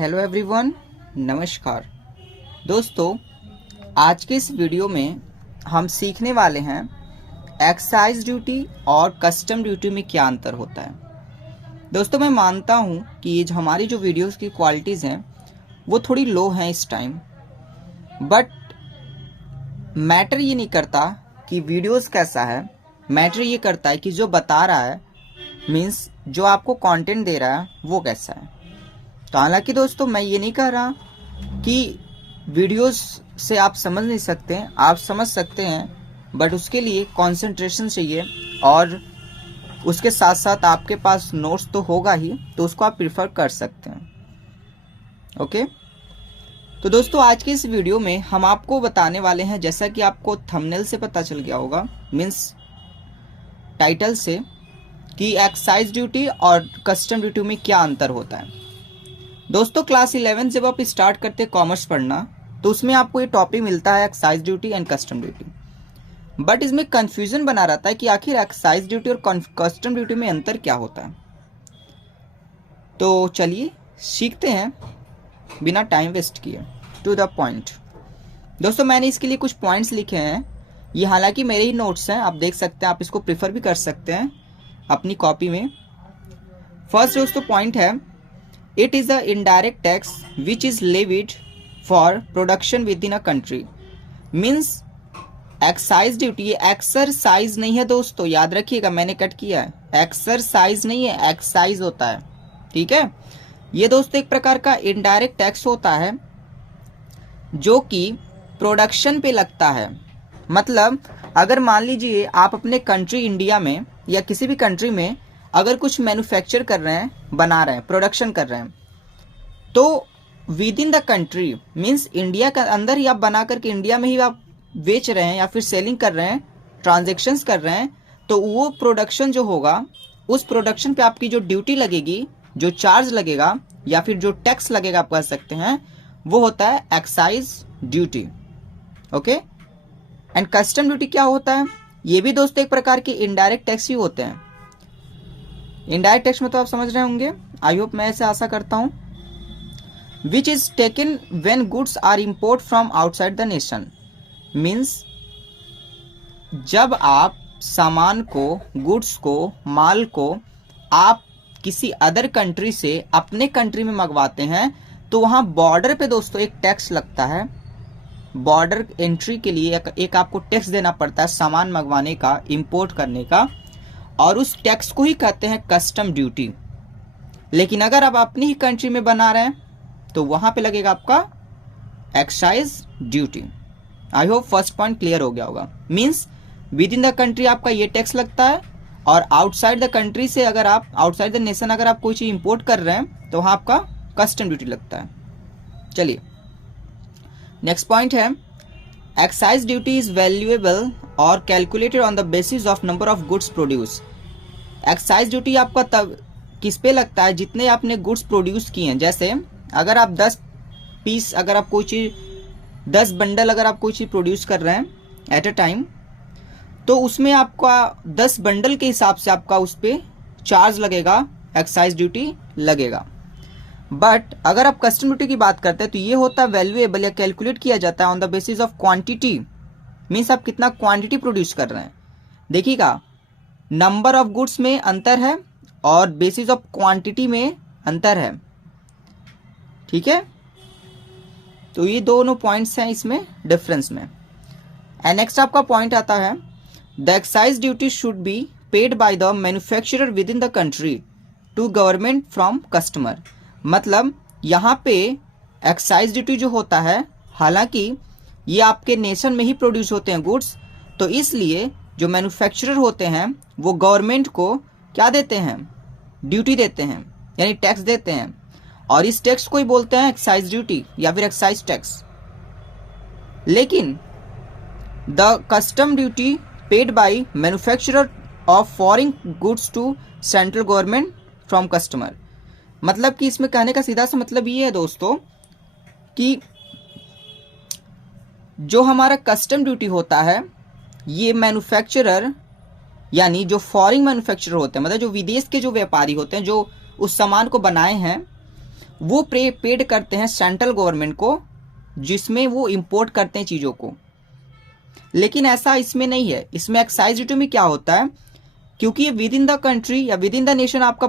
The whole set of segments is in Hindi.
हेलो एवरीवन, नमस्कार दोस्तों। आज के इस वीडियो में हम सीखने वाले हैं एक्साइज ड्यूटी और कस्टम ड्यूटी में क्या अंतर होता है। दोस्तों, मैं मानता हूं कि ये जो हमारी जो वीडियोस की क्वालिटीज़ हैं वो थोड़ी लो हैं इस टाइम, बट मैटर ये नहीं करता कि वीडियोस कैसा है। मैटर ये करता है कि जो बता रहा है मीन्स जो आपको कंटेंट दे रहा है वो कैसा है। तो हालांकि दोस्तों, मैं ये नहीं कह रहा कि वीडियोस से आप समझ नहीं सकते हैं, आप समझ सकते हैं, बट उसके लिए कंसंट्रेशन चाहिए और उसके साथ साथ आपके पास नोट्स तो होगा ही, तो उसको आप प्रिफर कर सकते हैं। ओके, तो दोस्तों आज के इस वीडियो में हम आपको बताने वाले हैं, जैसा कि आपको थंबनेल से पता चल गया होगा, मीन्स टाइटल से, कि एक्साइज ड्यूटी और कस्टम ड्यूटी में क्या अंतर होता है। दोस्तों, क्लास 11 जब आप स्टार्ट करते हैं कॉमर्स पढ़ना, तो उसमें आपको ये टॉपिक मिलता है excise duty and custom duty, but इसमें कंफ्यूजन बना रहता है कि आखिर एक्साइज ड्यूटी और कस्टम ड्यूटी में अंतर क्या होता है। तो चलिए सीखते हैं बिना टाइम वेस्ट किए, टू द पॉइंट। दोस्तों, मैंने इसके लिए कुछ पॉइंट्स लिखे हैं। ये हालांकि मेरे ही नोट्स हैं, आप देख सकते हैं, आप इसको प्रिफर भी कर सकते हैं अपनी कॉपी में। फर्स्ट दोस्तों पॉइंट है, it is a indirect tax which is levied for production with in a country. Means excise duty, ये एक्सरसाइज नहीं है दोस्तों, याद रखिएगा, मैंने कट किया है, एक्सरसाइज नहीं है, एक्साइज होता है। ठीक है, ये दोस्तों एक प्रकार का इनडायरेक्ट टैक्स होता है जो कि प्रोडक्शन पे लगता है। मतलब अगर मान लीजिए आप अपने कंट्री इंडिया में या किसी भी कंट्री में अगर कुछ मैन्युफैक्चर कर रहे हैं, बना रहे हैं, प्रोडक्शन कर रहे हैं, तो with in the country means India के अंदर ही आप बना करके इंडिया में ही आप बेच रहे हैं या फिर सेलिंग कर रहे हैं, ट्रांजेक्शन्स कर रहे हैं, तो वो प्रोडक्शन जो होगा, उस प्रोडक्शन पे आपकी जो ड्यूटी लगेगी, जो चार्ज लगेगा या फिर जो टैक्स लगेगा, आप कह सकते हैं, वो होता है excise duty. Okay, and custom duty क्या होता है? ये भी दोस्तों एक प्रकार के इनडायरेक्ट टैक्स ही होते हैं। इनडायरेक्ट टैक्स में तो आप समझ रहे होंगे, आई होप, मैं ऐसे आशा करता हूं। Which is taken when goods are import from outside the nation. Means जब आप सामान को, गुड्स को, माल को आप किसी अदर कंट्री से अपने कंट्री में मंगवाते हैं, तो वहां बॉर्डर पे दोस्तों एक टैक्स लगता है। बॉर्डर एंट्री के लिए एक आपको टैक्स देना पड़ता है सामान मंगवाने का, इंपोर्ट करने का, और उस टैक्स को ही कहते हैं कस्टम ड्यूटी। लेकिन अगर आप अपनी ही कंट्री में बना रहे हैं तो वहां पे लगेगा आपका excise duty. I hope first point clear हो गया होगा। Means with in the country आपका ये टैक्स लगता है, और आउटसाइड द कंट्री से अगर आप, आउटसाइड द नेशन अगर आप कोई चीज इंपोर्ट कर रहे हैं, तो वहां आपका कस्टम ड्यूटी लगता है। चलिए नेक्स्ट पॉइंट है, एक्साइज ड्यूटी इज वैल्यूएबल और calculated on the basis of number of goods produce. Excise duty आपका तब किस पे लगता है? जितने आपने गुड्स प्रोड्यूस किए हैं। जैसे अगर आप 10 पीस, अगर आप कोई चीज 10 बंडल अगर आप कोई चीज प्रोड्यूस कर रहे हैं एट अ टाइम, तो उसमें आपका 10 बंडल के हिसाब से आपका उस पर चार्ज लगेगा, एक्साइज ड्यूटी लगेगा। बट अगर आप कस्टम ड्यूटी की बात करते हैं तो ये होता है वैल्यूएबल, या कैलकुलेट किया जाता है on the basis of quantity. Means आप कितना क्वांटिटी प्रोड्यूस कर रहे हैं। देखिएगा, नंबर ऑफ गुड्स में अंतर है और बेसिस ऑफ क्वांटिटी में अंतर है। ठीक है, तो ये दोनों पॉइंट्स हैं इसमें डिफरेंस में। एंड नेक्स्ट आपका पॉइंट आता है, the excise duty should be paid by the manufacturer within the country to government from customer. मतलब यहाँ पे एक्साइज ड्यूटी जो होता है, हालांकि ये आपके नेशन में ही प्रोड्यूस होते हैं गुड्स, तो इसलिए जो मैन्युफैक्चरर होते हैं वो गवर्नमेंट को क्या देते हैं? ड्यूटी देते हैं, यानी टैक्स देते हैं, और इस टैक्स को ही बोलते हैं एक्साइज ड्यूटी या फिर एक्साइज टैक्स। लेकिन the custom duty paid by manufacturer of foreign goods to central government from customer. मतलब कि इसमें कहने का सीधा सा मतलब ये है दोस्तों कि जो हमारा कस्टम ड्यूटी होता है, ये मैन्युफैक्चरर यानी जो फॉरेन मैन्युफैक्चरर होते हैं, मतलब जो विदेश के जो व्यापारी होते हैं, जो उस सामान को बनाए हैं, वो पेड करते हैं सेंट्रल गवर्नमेंट को, जिसमें वो इंपोर्ट करते हैं चीज़ों को। लेकिन ऐसा इसमें नहीं है। इसमें एक्साइज ड्यूटी में क्या होता है, क्योंकि ये विद इन द कंट्री या विद इन द नेशन आपका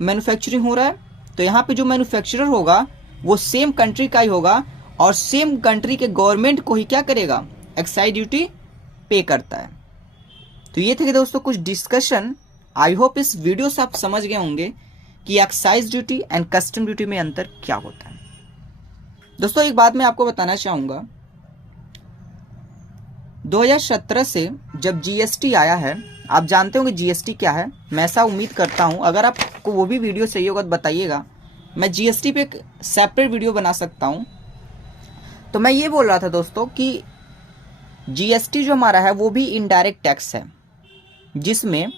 मैन्युफैक्चरिंग हो रहा है, तो यहाँ पे जो मैन्युफैक्चरर होगा वो सेम कंट्री का ही होगा और सेम कंट्री के गवर्नमेंट को ही क्या करेगा, एक्साइज ड्यूटी पे करता है। तो ये थे दोस्तों कुछ डिस्कशन। आई होप इस वीडियो से आप समझ गए होंगे कि excise duty and custom duty में अंतर क्या होता है। दोस्तों एक बात मैं आपको बताना चाहूंगा, 2017 से जब जीएसटी आया है, आप जानते होंगे जीएसटी क्या है, मैं ऐसा उम्मीद करता हूं। अगर आपको वो भी वीडियो चाहिए होगा तो बताइएगा, मैं जीएसटी पे एक सेपरेट वीडियो बना सकता हूं। तो मैं ये बोल रहा था दोस्तों कि जीएसटी जो हमारा है वो भी इनडायरेक्ट टैक्स है, जिसमें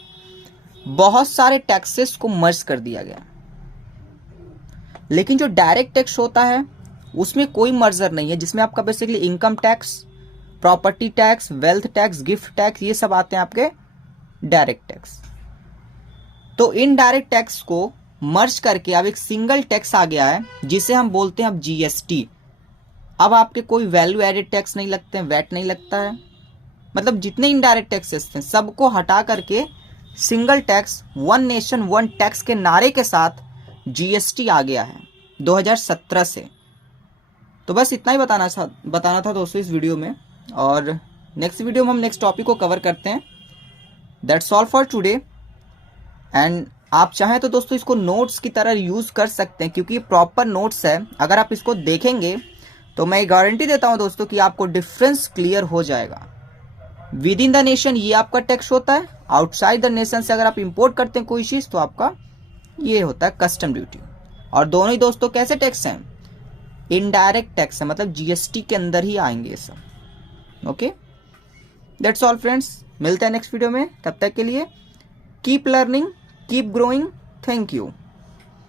बहुत सारे टैक्सेस को मर्ज कर दिया गया। लेकिन जो डायरेक्ट टैक्स होता है उसमें कोई मर्जर नहीं है, जिसमें आपका basically income tax, property tax, wealth tax, gift tax, ये सब आते हैं आपके डायरेक्ट टैक्स। तो इनडायरेक्ट टैक्स को मर्ज करके अब एक सिंगल टैक्स आ गया है, जिसे हम बोलते हैं अब जीएसटी। अब आपके कोई वैल्यू एडेड टैक्स नहीं लगते हैं, वैट नहीं लगता है, मतलब जितने इनडायरेक्ट टैक्सेस थे सबको हटा करके single tax, one nation one tax के नारे के साथ जीएसटी आ गया है 2017 से। तो बस इतना ही बताना था दोस्तों इस वीडियो में, और नेक्स्ट वीडियो में हम नेक्स्ट टॉपिक को कवर करते हैं। That's all for today. And आप चाहें तो दोस्तों इसको नोट्स की तरह यूज़ कर सकते हैं, क्योंकि प्रॉपर नोट्स है। अगर आप इसको देखेंगे तो मैं गारंटी देता हूं दोस्तों कि आपको डिफरेंस क्लियर हो जाएगा। विद इन द नेशन ये आपका टैक्स होता है, आउटसाइड द नेशन से अगर आप इंपोर्ट करते हैं कोई चीज़ तो आपका ये होता है कस्टम ड्यूटी। और दोनों ही दोस्तों कैसे टैक्स हैं, इनडायरेक्ट टैक्स है, मतलब जीएसटी के अंदर ही आएंगे ये सब। ओके, दैट्स ऑल फ्रेंड्स, मिलते हैं नेक्स्ट वीडियो में। तब तक के लिए keep learning, keep growing, thank you.